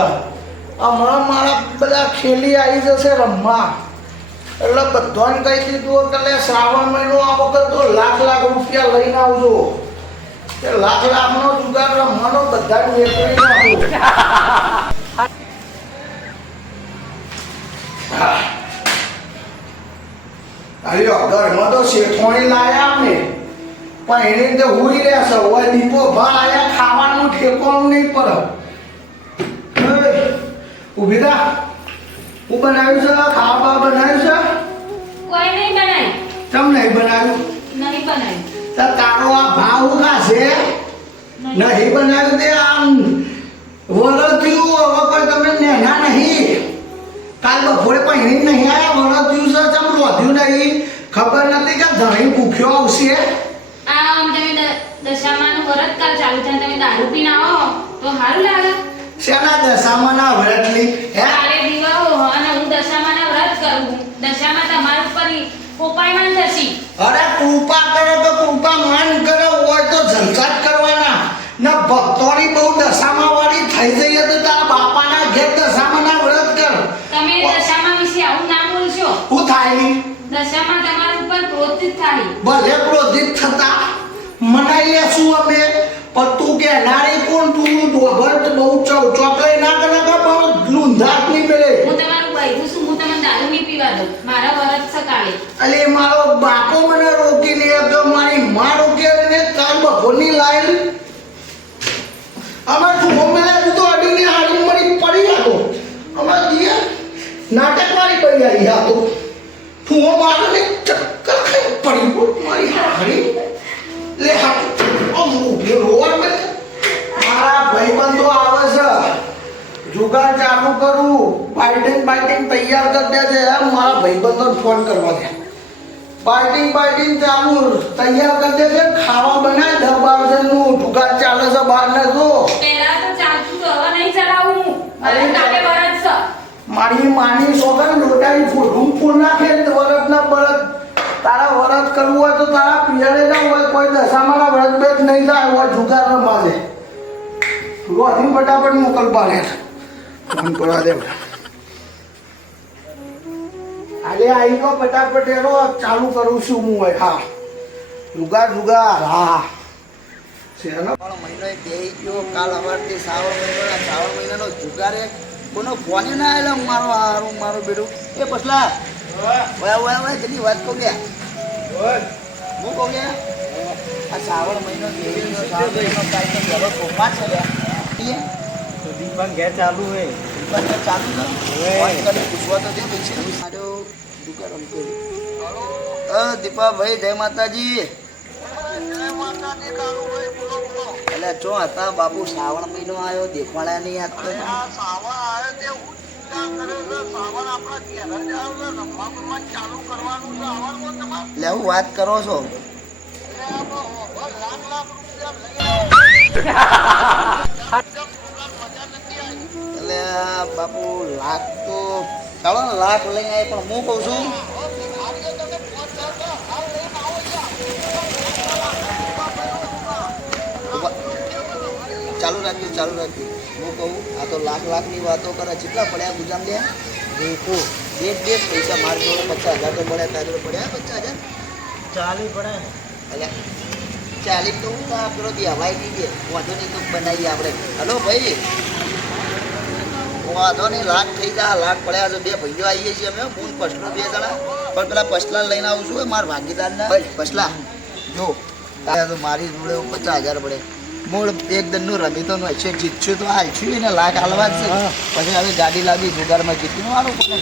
જુગાર હમણાં મારા બધા ખેલી આવી જશે રમવા એટલે બધાને કહી દીધું કે શ્રાવણ મહિનો આ વખત તો લાખ લાખ રૂપિયા લઈને આવજો કે લાખ લાખનો જુગાર રમવાનો બધા વેચી નાખો ઘરમાં તો શેઠવાણી લાયા અમે પણ એને તો હુઈ રહેશે હવે દીપો ભા આયા ખાવાનું ઠેકવાનું નહીં પડે ઊભી થા હું બનાવ્યું છે ખાવા બનાવ્યું છે કોઈ નહીં બનાવી ચમ નહીં બનાવ્યું નહીં બનાવી તો તારો આ ભાવ ખાશે નહીં બનાવ્યું તે આમ વરસ થયું હવે પણ તમે નેના નહીં કાલ બપોરે પહેરી નહીં આવ્યા વરસ થયું છે ચમ રોધ્યું નહીં ખબર નથી કે ધણી ભૂખ્યો આવશે આમ તમે દશામાનું વ્રત કાલ ચાલુ છે તમે દારૂ પીને આવો તો સારું લાગે શેના દશામાના વ્રતની હે કાલે દીવાઓ અને હું દશામાના વ્રત કરું દશામાં તમારા ઉપર કોપાયમાન થશે અરે કૃપા કરે તો કૃપા માન કરે હોય તો જલસા જ કરવાના ને ભક્તોની બહુ દશામાં વાળી થઈ જઈએ તો તારા બાપાના ઘેર દશામાના વ્રત કર તમે દશામાં વિશે આવું ના બોલશો હું થાય નહીં દશામાં તમારા ઉપર ક્રોધિત થાય ભલે ક્રોધિત થતા મનાઈ લેશું અમે પણ તું કે નારી કોણ તું ડોબર બહુ ચોકલે ના કરે કે બહુ લૂંધાટ નહીં મળે હું તમારું બૈરું છું હું તમને દારૂ નહીં પીવા દઉં મારા વ્રત છે કાલે અલે મારો બાપો મને રોકી લે તો મારી માં રોકી ને કાલ બપોરની લાઈન અમાર તું મેલા તું તો અડીને હાડી મરી પડી ગયો અમાર દીએ નાટક મારી પડી આવી આ તો તું મારો ને ચક્કર ખાઈ પડી બોલ મારી હાડી લે હા ઓ મુકે રોવા મે મારા ભાઈબંધો આવે છે જુગાર ચાલુ કરું બાઇટિંગ તૈયાર કરી દે છે મારા ભાઈબંધોને ફોન કરવા દે બાઇટિંગ ચાલુ તૈયાર કરી દે છે ખાવા બનાય 10-12 જણનું જુગાર ચાલે છે બહાર ને જો પહેલા તો ચાલતું તો હવે નહીં ચલાવું અરે કાલે વ્રત છે મારી માની સોગન લોટાઈ ફૂલ નાખે વરતના બળદ તારા વરત કરવું હોય તો તારા પિયરે ના હોય કોઈ દશામાના વ્રત બેટ નહીં થાય હોય જુગાર રમવા દે રોથી ફટાફટ મોકલ પાડે ફોન કરવા દે આજે આવી ગયો ફટાફટ એનો ચાલુ કરું છું હું હા જુગાર હા શેનો મહિનો એક બેહી ગયો કાલ અમારથી શ્રાવણ મહિનાનો જુગારે કોનો ફોન ના આવેલો મારો બેડું એ પસલા ઓય જલ્દી વાત કહું ગયા હું કહું ગયા આ શ્રાવણ મહિનો બેહી ગયો શ્રાવણ મહિનો કાલ તો ઘરો સોમવાર છે તો દીપક ઘેર ચાલુ હે દીપક ઘેર ચાલુ છે ફોન કરી પૂછવા તો દે પછી મારો જુગાર રમતો દીપા ભાઈ જય માતાજી એટલે ચો હતા બાપુ શ્રાવણ મહિનો આવ્યો દેખવાળા નહીં યાદ એટલે હું વાત કરો છો એટલે બાપુ લાખ તો ચાલો ને લાખ લઈને આવે પણ હું કહું છું ચાલુ રાખ્યું હું કહું આ તો લાખની વાતો કરે કેટલા પડ્યા ગુજામ દે દેખો બે પૈસા મારી જોડે 50,000 તો પડ્યા તારી જોડે પડ્યા 50,000 40 પડે એટલે 40 તો હું પેલો બી હવાઈ નહીં દે વાંધો નહીં તો બનાવીએ આપણે હલો ભાઈ વાંધો નહીં લાખ થઈ જાય લાખ પડ્યા તો બે ભાઈઓ આવીએ છીએ અમે ફોન પસલો 2 જણા પણ પેલા પસલા લઈને આવું છું મારા ભાગીદારના પસલા જો તો મારી જોડે 50,000 પડે મૂળ એક દનનું રમી તો છે જીતશું તો હાલશું એને લાખ હાલવા જ છે પછી હવે ગાડી લાવી જુગારમાં જીતનું વાળું પડે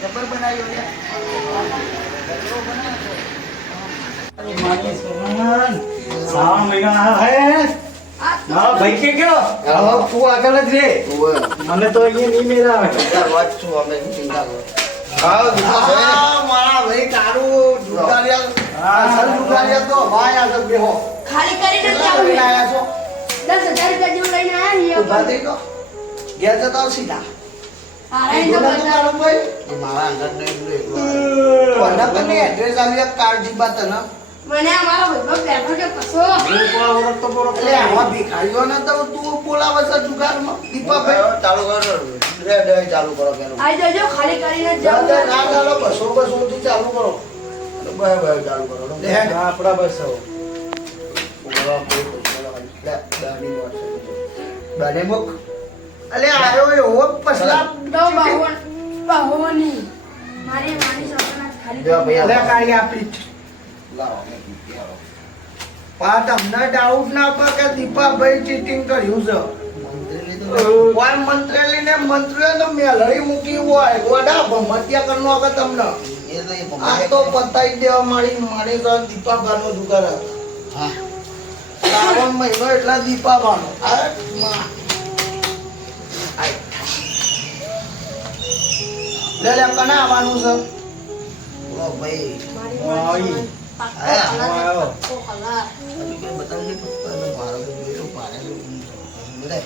જબર બનાવ્યો શ્રાવણ મહિના હે હા ભાઈ કે કયો હવે તું આગળ જ રે મને તો અહીંયા નહીં મેળા આવે વાત છું અમે ચિંતા કરો મારા ભાઈ તારું જુગારિયા તો ભાઈ આ બેહો ખાલી કરીને જ આવું લઈને આયા છો 10,000 રૂપિયા જેવું લઈને આયા ઉભા થઈ ગયો ઘેર જતા સીધા હારાઈ તો બોલો તું કાળુ ભાઈ મારા અંદર નહીં કોના કને એડ્રેસ આલી કાળજી બાત ને મને અમારો ભાઈબંધ બેઠો કે પછો હું કોણ તો બોલો એટલે આવા ભિખારીઓને તો તું બોલાવે છે જુગારમાં દીપાભાઈ ચાલુ કરો રે ચાલુ કરો પેલું આઈ જજો ખાલી કરીને જ ના જાઉં ના ચાલો 200 થી ચાલુ કરો બરાબર ચાલુ કરો લે આપડા બસ આવો. બને મુક અલે આયો એવો પસલા દો બાહોની મારી માની સોના ખાલી જો ભાઈ લે કાઈ આપી લાવો પા તમને ડાઉટ ના પર કે દીપાભાઈ ચીટિંગ કર્યું છે મંત્રી કોઈ મંત્રેલી ને મંત્રીઓ તો મેલડી મૂકી હોય ગોડા ભમત્યા કરનો કે તમને એ તો એ આ તો પતાઈ દેવા મારી તો દીપાભાનો જુગાર હતો. હા શ્રાવણ મહિનો એટલા દીપાભાનો આ માં લે લે કને આવવાનું છે બોલો ભાઈ મારી ઓય. માની આયો. પક્કો કલર હજુ કઈ બતાવજે મારો તો જોયેલો પાડેલો લે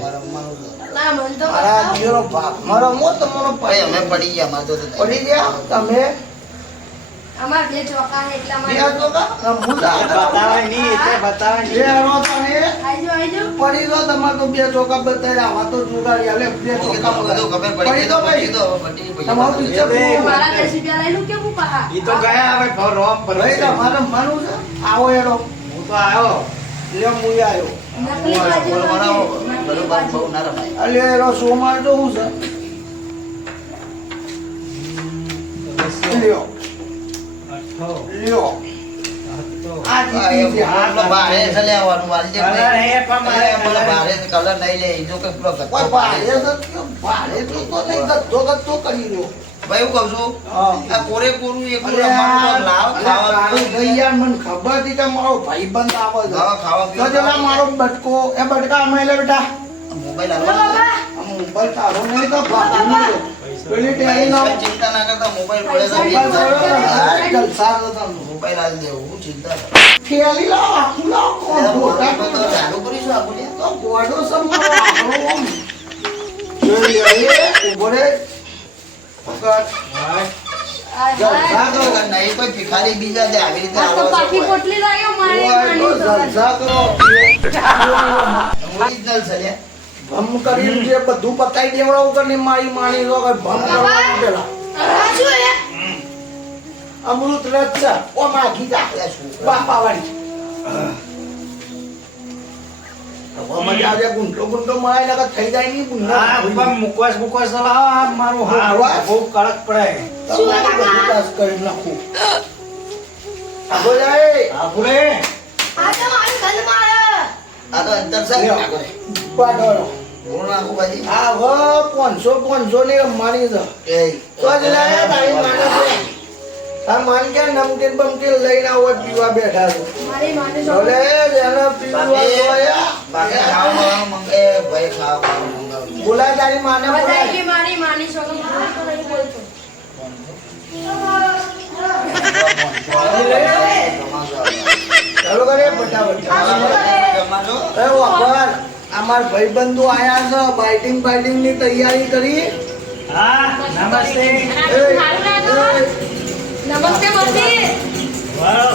મારો મારો ના મન તો મારા જીરો બાપ મારો મો તમારો ભાઈ અમે પડી ગયા માર તો પડી ગયા તમે અમાર બે ચોકા છે એટલા બે માટે તો કા મુલા બતાવાય નહીં એટલે બતાવાય બે નહીં. રો તમે આઈજો પડી દો તમાર તો બે ચોકા બતાઈ આવા તો જુગારી આલે બે ચોકા ખબર પડી દો ભાઈ તો પડી પડી તમારું પિક્ચર પૂરું. મારા 10 રૂપિયા લઈ લઉં કે હું પાહા ઈ તો ગયા હવે ઘર રોમ પર ભાઈ તમારે માનું છે આવો એનો હું તો આવ્યો. લે મુઈ આયો નકલી બાજુ બોલ બનાવો નકલી બરોબર બાજુ બહુ ના રમાય અલે એનો સોમાર તો હું છે લ્યો અઠ્ઠો. લ્યો અઠ્ઠો. આ જીતી ગયા. આ બારે ચલે આવવાનું વાલજે કલર હે પણ મારે બોલો બારે કલર નહીં લે ઈ જો કે પેલો કોઈ ગત્તો ભાડે તો ભાડે તો નહીં ગત્તો કરી લ્યો ભાઈ હું કહું છું હા આ કોરે કોરું એક અરે રમવાનું લાવ ખાવા તારું ભાઈ યાર મને ખબર હતી કે મારો ભાઈબંધ આવે છે ખાવા ખાવા તો જરા મારો બટકો એ બટકા અમે લે બેટા મોબાઈલ બોલો બાબા આ મોબાઈલ તારો નહીં તો ભાઈનો છે. પેલી ટેલી લાવ ચિંતા ના કરતા મોબાઈલ પડે મોબાઈલ તો તારો આ જલસા હતો તમને. મોબાઈલ આલ દેવું હું ચિંતા ઠેલી લાવ આખું લાવ કોણ ગોટા તો ચાલુ કરીશું આપણે તો ગોડો સંભાળો આપણો આમ. જોઈ લે, એ ઉભો રે. પકડ. જલસા કરો. નહીં કોઈ ભિખારી બીજા દે આવી રીતે આ તો આવો પાકી છો પોટલી લાગ્યો મારી ઓય, તો માની સોના જલસા કરો. ઓરિજિનલ છે લે ભમ કરીને જે બધું પતાઈ દેવડાવું કરીને મારી માણી લો કે ભમ કરવાનું પેલા આ શું હે અમૃત રથ છે ઓ માગી જા બાપા વાળી હવે મજા આવે ગુંટો ગુંટો મળે એટલે થઈ જાય નહીં હા ઉપર ગુંડા મુકવાસ તો લાવો. આ મારું મુકવાસ? બહુ કડક પડે. તમારે બધું તાસ કરી નાખું આગો જાય આ ભૂલે. આ તો મારી ઘરમાં આયા આ તો અંતર છે લ્યો. નાખો રે પાડો હું નાખું બાજી આ હવે 500 ની રમવાની છે એ તો જ લાયા તારી માને છે આ માન કે નમકીન બમકીન લઈને આવો પીવા બેઠા છો મારી માની ભલે સોના જેને પીવા જોયા બાકી ખાવાનું મંગે ભાઈ ખાવાનું મંગાવું બોલાય તારી માને બધાય બોલાય કે મારી માની સોના તો નહીં બોલતો ચાલો કરે ફટાફટ એ વાપર અમાર ભાઈબંધો આયા છે બાઇટિંગ ની તૈયારી કરી હા નમસ્તે. નમસ્તે મોદી વાહ.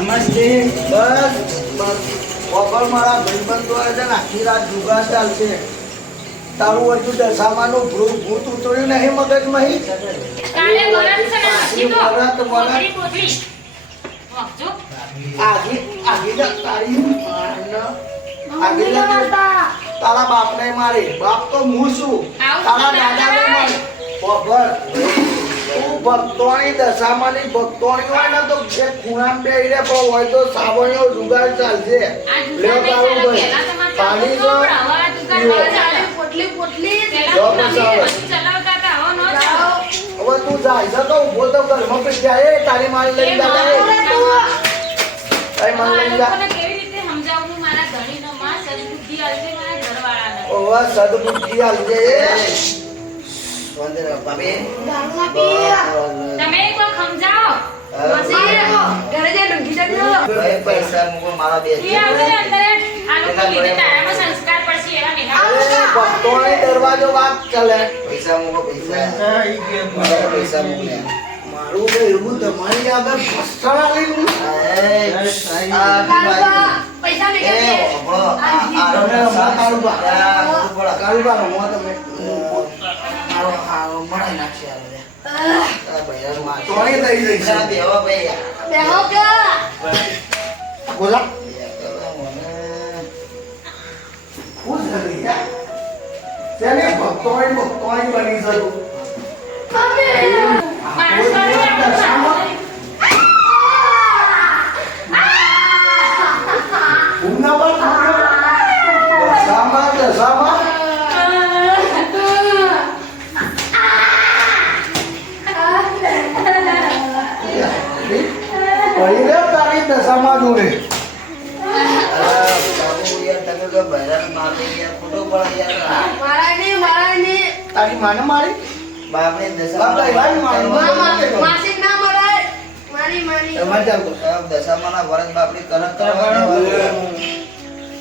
નમસ્તે. બસ બસ વાપર મારા ભાઈબંધો આવે છે ને આખી રાત જુગાર ચાલશે તારું હજુ દશામાનું ભૂત ઉતર્યું નહીં મગજમાં કાલે વરસ છે ને હજી તો વરસ. પોટલી પોટલી વાંચો. આગી આગી જા તારી માને આગી જા માતા તારા બાપને મારે બાપ તો હું છું તારા દાદાને મારે ખબર તું ભક્તોની દશામાંની ભક્તોની હોય ને તો જે ખૂણામાં બેહી રહે પણ હોય તો સાવણીઓ જુગાર ચાલશે આ લે જુગાર નહીં તારું ચાલે. ભાઈ પહેલા તમારે ચાલતું હતું, પણ હવે આ જુગાર બહુ પાણી જો ચાલે. પોટલી પોટલી પહેલા જો તો તમે બસ આવે. બધું ચલાવતા હતા, હવે ન ચાલે. હવે તું જાય છે તો ઉભો તો ઘરમાં પડી જાય એ તારી માલ લઈ જા તારી માલ લઈ જા લોકોને કેવી રીતે સમજાવવું મારા ધણીનો માં સદબુદ્ધિ આલજે મારા ઘરવાળાને. ઓવા સદબુદ્ધિ આલજે વંદન ભાભી દારૂના પીયા તમે એક વાર સમજાવો. મસી ઘરે જઈને ઊંઘી જજો ભાઈ પૈસા મુકો મારા બે એ આવજે અંદર. આ લોકો લીધે તારામાં સંસ્કાર પડશે એવા નહીં. અરે ભક્તોને દરવાજો વાત ચાલે પૈસા મુકો પૈસા મારા પૈસા મુકો મારું તો એવું તમારી આગળ ફસણા લઈને એ દારૂબા, પૈસા ને એ કે આપણો તમે રમવા કાળુબા. કાળુબા. કાળુબા રમવા તમે મારો હારો મરાઈ નાખશે આ બધા. તારા ભૈયાનું માથું. તોય થઈ જઈશ. તારા બેહો ભાઈ. બેહો કે બોલા મને ખુશ નથી યાર. તેને ભક્તોય બની શકું. માણસો ને આપણે દશામાં જોડે બાબુ યાર તમે તો ભૈયાનું માથું યાર ખોટું પડે યાર. મારા ની તારી માને મારી બાપને બાપ ભાઈ મારી. માસિક ના મરાય મારી તમારે ચાલતો દશામાના વરસ બાપડી કરત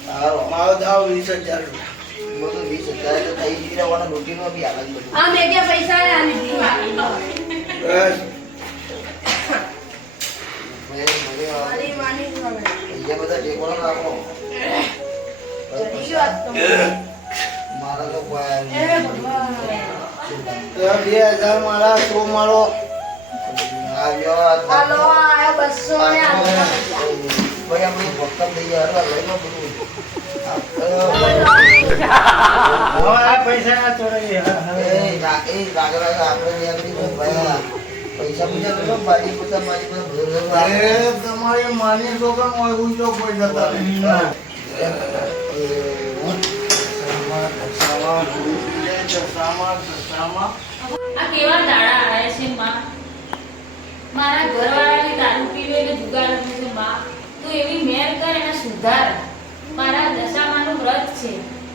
સારો મારો જાવ 20,000 બધું 20,000 તો થઈ ગઈ રહેવાના લૂંટીનો બી આવે જ બધું. આ મેં કે પૈસા લે આની બસ મારી અહીંયા બધા ટેકોનો રાખો. બીજી વાત તો મારા તો કોઈ એ ભગવાન 2,000 મારા તો મારો આવ્યો હાલો આયો 200 ને આ ભાઈ આપણે ભક્કમ થઈ ગયા હરવા લઈ લો બધું. હવે આ પૈસા ના ચોરાઈ હવે એ રાગ આપણે યાર બી ભાઈ પૈસા પૂછા લો બાજી પૂછા મારી પાસે એ તમારી માની તો કામ હોય ઉજો કોઈ જતા નહીં. આ કેવા દાડા આયા છે માં મારા ઘરવાળાને દારૂ પીવે એટલે જુગાર રમે છે માં તું એવી મેર કર એને સુધાર મારા દશામાનું વ્રત છે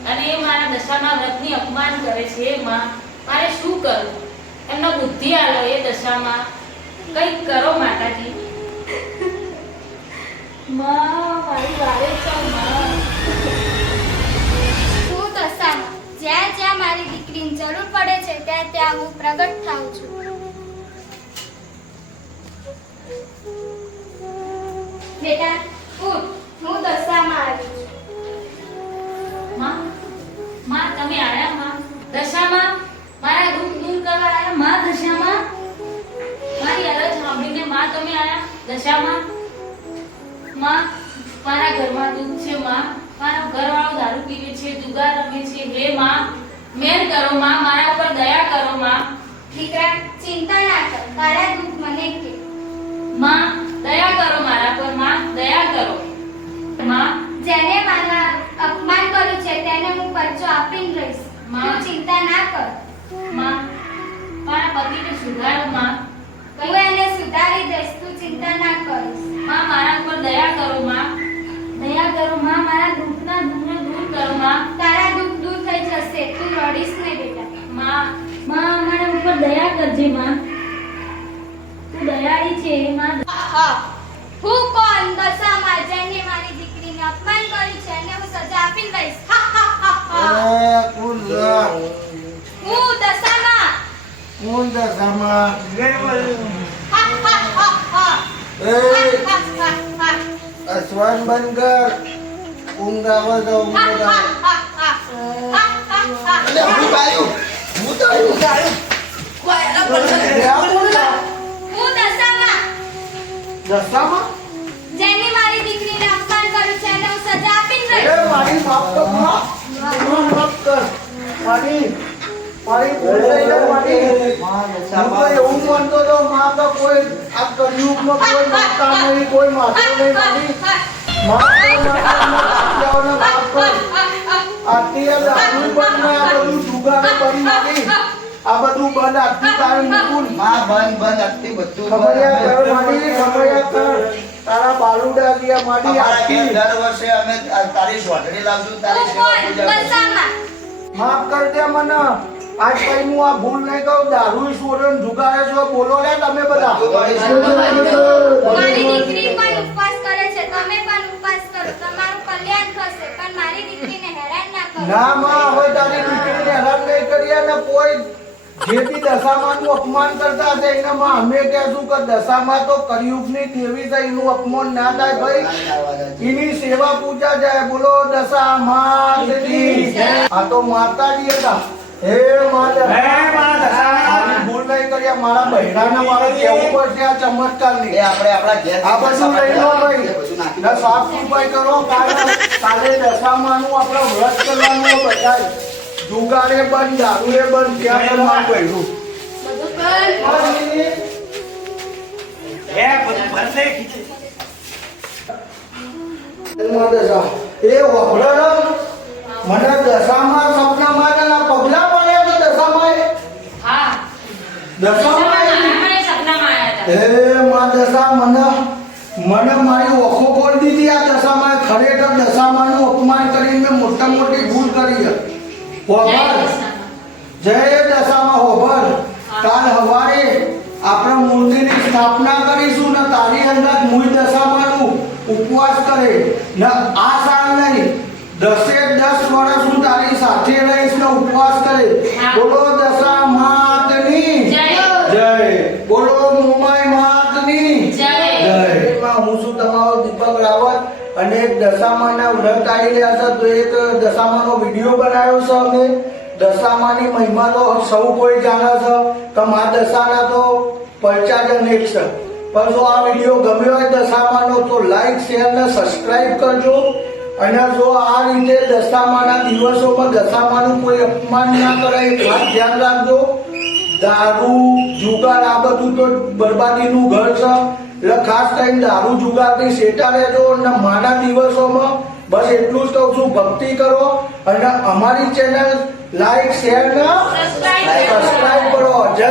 અને એ મારા દશામાં વ્રતની અપમાન કરે છે માં મારે શું કરવું એમનો બુદ્ધિ આલો એ દશામાં કંઈક કરો માતાજી માં મારી વારે ચાલ માં હું દશામાં જ્યાં જ્યાં મારી દીકરીની જરૂર પડે છે ત્યાં ત્યાં હું પ્રગટ થાઉં છું. બેટા ઉઠ, હું દશામાં આવી છું. માં માં તમે આયા માં દશામાં મારા દુઃખ દૂર કરવા આયા માં દશામાં મારી અરજ સાંભળીને માં તમે આયા દશામાં માં મારા ઘરમાં દુઃખ છે માં મારો ઘરવાળો દારૂ પીવે છે જુગાર રમે છે હે માં મેર કરો માં મારા ઉપર દયા કરો માં દીકરા ચિંતા ના કર, તારા દુઃખ મને કે. માં દયા કરો મારા પર માં દયા કરો માં જેને મારા અપમાન કર્યું છે તેને હું પરચો આપીને રહીશ. માં. તું ચિંતા ના કર. માં મારા પતિને સુધારો માં હું એને સુધારી દઈશ, તું ચિંતા ના કરીશ. માં મારા ઉપર દયા કરો માં દયા કરો માં મારા દુઃખના દુઃખને દૂર કરો માં તારા દુઃખ દૂર થઈ જશે, તું રડીશ નહીં બેટા. માં મારા ઉપર દયા કરજે માં તું દયાળી છે માં હા, હું કોણ દશામાં જેને મારી દીકરીને અપમાન કર્યું છે એને હું સજા આપીને રહીશ. હા, હા, હા, હા. કોણ હું દશામાં. દશામાં હા, હા, હા, હા. એ હા, હા, હા. અશ્વાન બંધ કર ઊંઘ આવે તો ઊંઘ હા, આવે. હા, હા, હા. હા, હા, હા. અલે હું બાયું હું તો આવ્યું હું દશામાં દશામાં જેને મારી દીકરીને અપમાન કર્યું છે એને હું સજા આપીને એ રહીશ. મારી માફ કર માં. માફ કર મારી ભૂલ થઈ ગઈ મારી. હું તો એવું માનતો હતો માં તો કોઈ આ કળિયુગમાં કોઈ માતા નહીં કોઈ માતા નહીં મારી માફ કર માફ કર આથી આ દારૂ બંધ ને આ બધું જુગાર બંધ મારી આ બધું બંધ આથી તારે મૂકું માં બંધ આટલી બધું ખબરિયા કર મારી ખબરિયા કર તારા બાલુડા દિયા મારી અમારા ઘેર આથી દર વર્ષે અમે તારી સોટડી લાવશું તારી હું સેવા કોણ પૂજા કરશું. દશામાં. માફ કર દે મને આજ પછી હું આ ભૂલ નહીં કહું દારૂ છોડ્યો જુગારે છો બોલો લે તમે બધા મારી દીકરી પણ ઉપવાસ કરે છે, તમે પણ ઉપવાસ કરો, તમારું કલ્યાણ થશે, પણ મારી દીકરીને હેરાન ના કરો. ના માં હવે તારી દીકરીને હેરાન નહીં કરીએ ને કોઈ જે બી દશામાનું અપમાન કરતા હશે એને માં અમે કહેશું કે દશામાં તો કળિયુગની દેવી છે એનું અપમાન ના થાય ભાઈ એની સેવા પૂજા જાય. બોલો દશા માતની. આ તો માતાજી હતા. હે માતા, હે માં દશા. મારી ભૂલ નહીં કર્યા. મારા બહેરાને મારે કહેવું પડશે આ ચમત્કારની. એ આપણે આપણા ઘેર આ બધું લઈ લો ભાઈ. બધું નાખી ને સાફ સફાઈ કરો. કાલે દશામાનું આપણે વ્રત કરવાનું બધા. જુગારે બંધ, દારૂએ બંધ, ત્યાં કરવાનું પડ્યું. બધું બંધ. હે બધું ભરતે ખીચી. દશા એ વપરાય મને દશામાં સપનામાં તેના પગલા પડ્યા તો દશામાં હા દશામાં મને સપનામાં આવ્યા હતા. એ માં દશા મને મારી ઓખો ખોલી દીધી. આ દશામાં ખરેખર દશામાનું અપમાન કરીને મેં મોટા મોટી ભૂલ કરી છે. હોભર જય દશામાં હોભર. કાલ સવારે આપણે મૂર્તિની સ્થાપના કરીશું ને તારી અંદર મૂળ દશામાનું ઉપવાસ કરે ને આ સાલ નહીં 10 વર્ષ હું તારી સાથે રહીશ ને ઉપવાસ કરે. બોલો દશા માતની જય. જય. બોલો મુંબઈ માતની જય. જય. હું છું તમારો દીપક રાવત અને એક દશામાના વ્રત આવી રહ્યા છે તો એક દશામાનો વિડીયો બનાવ્યો છે અમે. દશામાની મહિમા તો સૌ કોઈ જાણે છે કે મા દશાના તો પરચા જ અનેક છે. પણ જો આ વિડીયો ગમ્યો હોય દશામાનો તો લાઈક શેર ને સબસ્ક્રાઇબ કરજો. અને જો આ રીતે દશામાના દિવસોમાં દશામાનું કોઈ અપમાન ના કરે એ ખાસ ધ્યાન રાખજો. દારૂ જુગાર આ બધું તો બરબાદીનું ઘર છે એટલે ખાસ કરીને દારૂ જુગારથી સેટા રહેજો. અને માના દિવસોમાં બસ એટલું જ કહું છું, ભક્તિ કરો અને અમારી ચેનલ લાઈક શેર ને સબસ્ક્રાઇબ કરો. જય